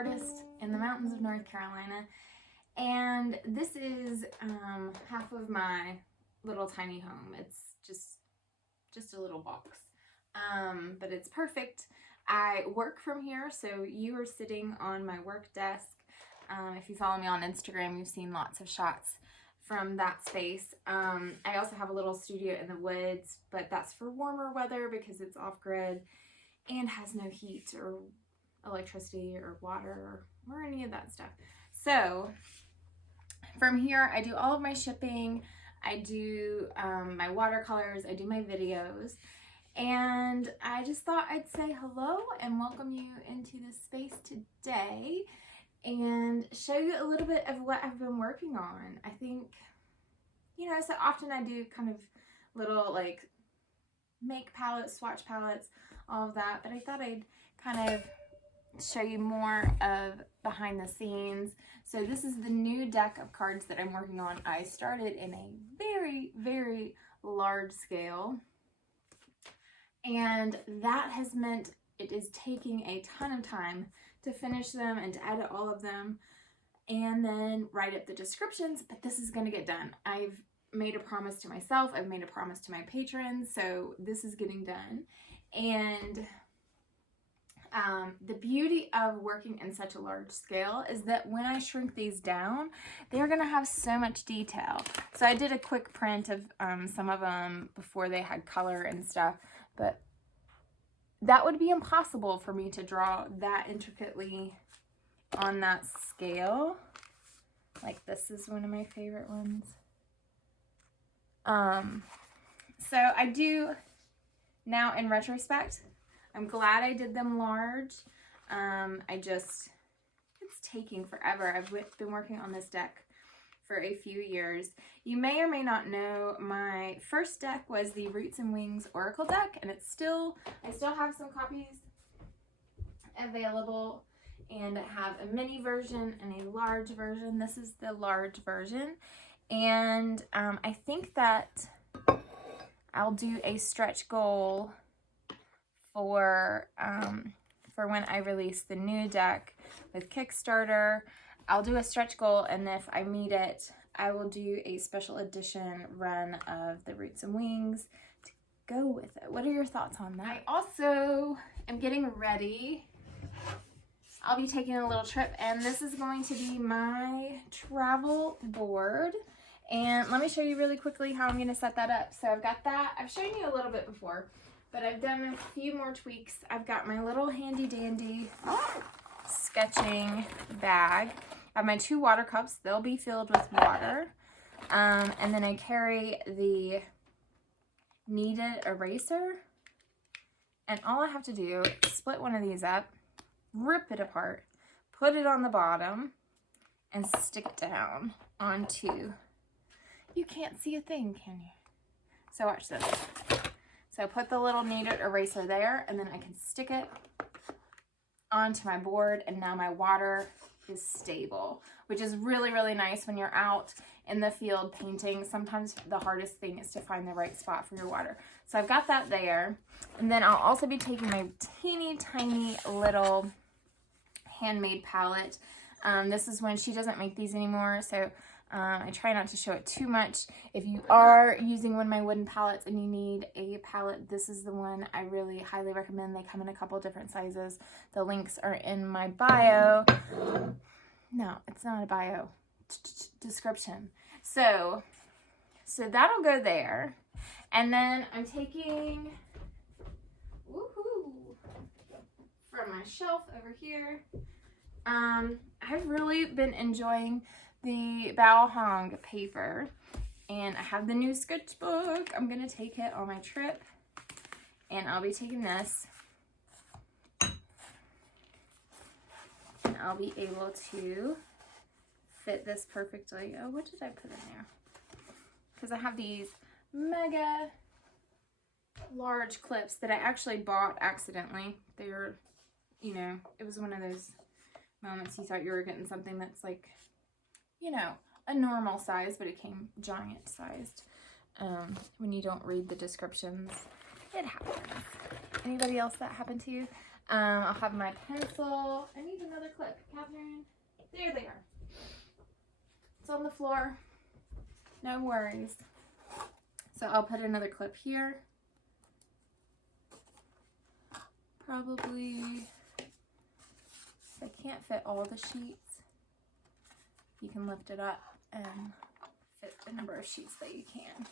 artist in the mountains of North Carolina, and this is half of my little tiny home. It's just a little box, but it's perfect. I work from here, so you are sitting on my work desk. If you follow me on Instagram, you've seen lots of shots from that space. I also have a little studio in the woods, but that's for warmer weather because it's off-grid and has no heat or electricity or water or any of that stuff. So from here, I do all of my shipping. I do my watercolors. I do my videos. And I just thought I'd say hello and welcome you into this space today and show you a little bit of what I've been working on. I think, you know, so often I do kind of little like make palettes, swatch palettes, all of that, but I thought I'd kind of show you more of behind the scenes. So this is the new deck of cards that I'm working on. I started in a very, very large scale, and that has meant it is taking a ton of time to finish them and to edit all of them and then write up the descriptions, but this is going to get done. I've made a promise to myself, I've made a promise to my patrons, so this is getting done. And the beauty of working in such a large scale is that when I shrink these down, they're going to have so much detail. So I did a quick print of some of them before they had color and stuff, but that would be impossible for me to draw that intricately on that scale. Like this is one of my favorite ones. So I do now, in retrospect, I'm glad I did them large. It's taking forever. I've been working on this deck for a few years. You may or may not know my first deck was the Roots and Wings Oracle deck, and I still have some copies available, and I have a mini version and a large version. This is the large version, and I think that I'll do a stretch goal for when I release the new deck with Kickstarter. I'll do a stretch goal, and if I meet it, I will do a special edition run of the Roots and Wings to go with it. What are your thoughts on that? I also am getting ready. I'll be taking a little trip, and this is going to be my travel board. And let me show you really quickly how I'm going to set that up. So I've got that. I've shown you a little bit before, but I've done a few more tweaks. I've got my little handy dandy sketching bag. I have my 2 water cups. They'll be filled with water. And then I carry the kneaded eraser. And all I have to do is split one of these up, rip it apart, put it on the bottom, and stick it down onto. You can't see a thing, can you? So watch this. So put the little kneaded eraser there, and then I can stick it onto my board, and now my water is stable, which is really, really nice when you're out in the field painting. Sometimes the hardest thing is to find the right spot for your water. So I've got that there, and then I'll also be taking my teeny tiny little handmade palette. This is when she doesn't make these anymore, so I try not to show it too much. If you are using one of my wooden palettes and you need a palette, this is the one I really highly recommend. They come in a couple different sizes. The links are in my bio. No, it's not a bio. Description. So that'll go there. And then I'm taking, woohoo, from my shelf over here. I've really been enjoying the Baohong paper, and I have the new sketchbook. I'm gonna take it on my trip, and I'll be taking this, and I'll be able to fit this perfectly. Oh, what did I put in there? Because I have these mega large clips that I actually bought accidentally. They were, you know, it was one of those moments you thought you were getting something that's like, you know, a normal size, but it came giant sized. When you don't read the descriptions, it happens. Anybody else that happened to you? I'll have my pencil. I need another clip, Catherine. There they are. It's on the floor. No worries. So I'll put another clip here. Probably, if I can't fit all the sheets, you can lift it up and fit the number of sheets that you can.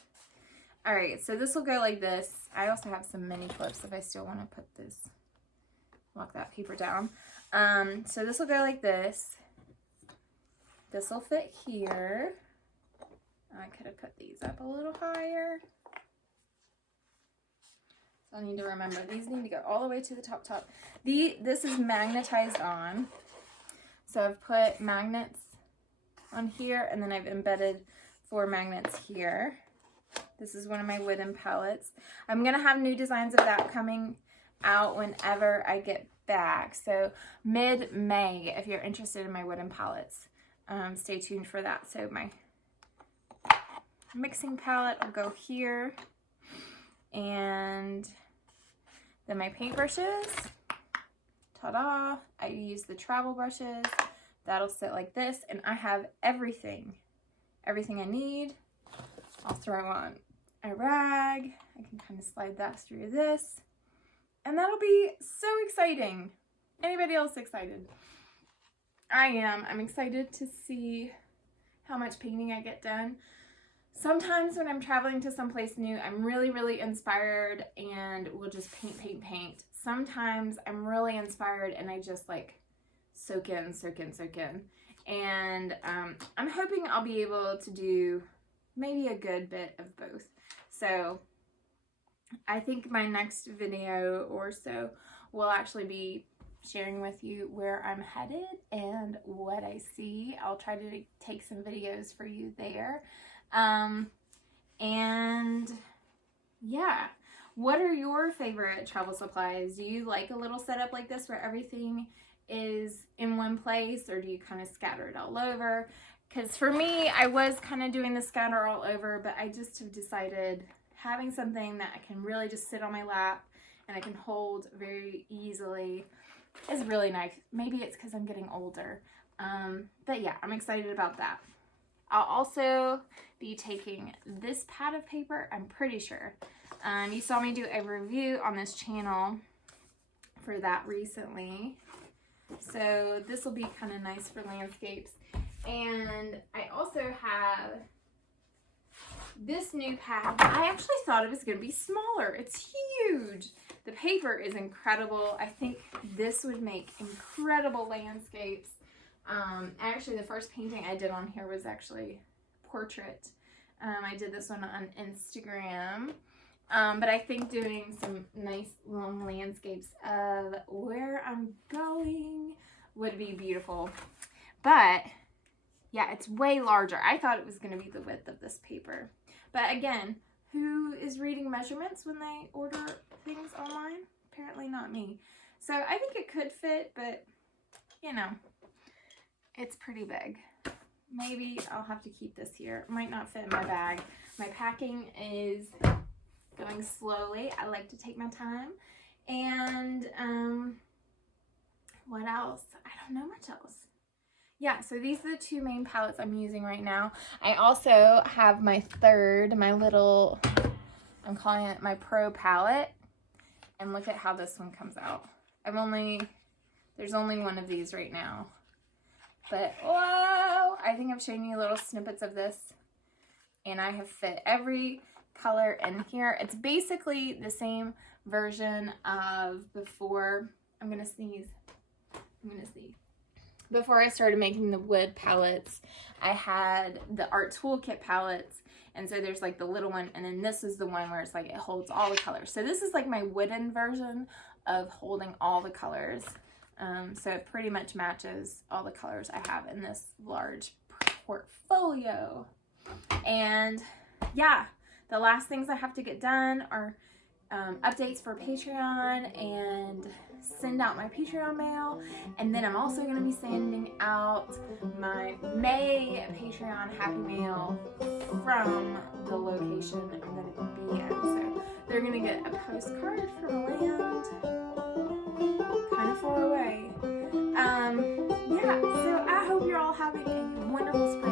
All right, so this will go like this. I also have some mini clips if I still want to put this, lock that paper down. So this will go like this. This will fit here. I could have put these up a little higher. So I need to remember, these need to go all the way to the top. This is magnetized on. So I've put magnets on here, and then I've embedded 4 magnets here. This is one of my wooden palettes. I'm gonna have new designs of that coming out whenever I get back. So mid-May, if you're interested in my wooden palettes, stay tuned for that. So my mixing palette will go here, and then my paint brushes, ta-da, I use the travel brushes, that'll sit like this, and I have everything I need. I'll throw on a rag, I can kind of slide that through this, and that'll be so exciting. Anybody else excited? I am. I'm excited to see how much painting I get done. Sometimes when I'm traveling to someplace new, I'm really inspired and will just paint. Sometimes I'm really inspired and I just like soak in. And I'm hoping I'll be able to do maybe a good bit of both. So I think my next video or so will actually be sharing with you where I'm headed and what I see. I'll try to take some videos for you there. And yeah, what are your favorite travel supplies? Do you like a little setup like this where everything is in one place, or do you kind of scatter it all over? Because for me, I was kind of doing the scatter all over, but I just have decided having something that I can really just sit on my lap and I can hold very easily is really nice. Maybe it's because I'm getting older. But yeah, I'm excited about that. I'll also be taking this pad of paper, I'm pretty sure. You saw me do a review on this channel for that recently. So this will be kind of nice for landscapes. And I also have this new pad. I actually thought it was going to be smaller. It's huge. The paper is incredible. I think this would make incredible landscapes. Actually, the first painting I did on here was actually portrait. I did this one on Instagram. But I think doing some nice long landscapes of where I'm going would be beautiful. But yeah, it's way larger. I thought it was going to be the width of this paper. But again, who is reading measurements when they order things online? Apparently not me. So I think it could fit, but you know, it's pretty big. Maybe I'll have to keep this here. It might not fit in my bag. My packing is going slowly. I like to take my time. And what else? I don't know much else. Yeah, so these are the 2 main palettes I'm using right now. I also have my third, my little, I'm calling it my pro palette. And look at how this one comes out. There's only one of these right now. But, whoa, I think I've shown you little snippets of this. And I have fit every color in here. It's basically the same version of before. I'm going to sneeze. Before I started making the wood palettes, I had the art toolkit palettes. And so there's like the little one. And then this is the one where it's like it holds all the colors. So this is like my wooden version of holding all the colors. So it pretty much matches all the colors I have in this large portfolio. And yeah, the last things I have to get done are updates for Patreon and send out my Patreon mail. And then I'm also going to be sending out my May Patreon Happy Mail from the location I'm going to be in. So they're going to get a postcard from land. kind of far away. Yeah, so I hope you're all having a wonderful spring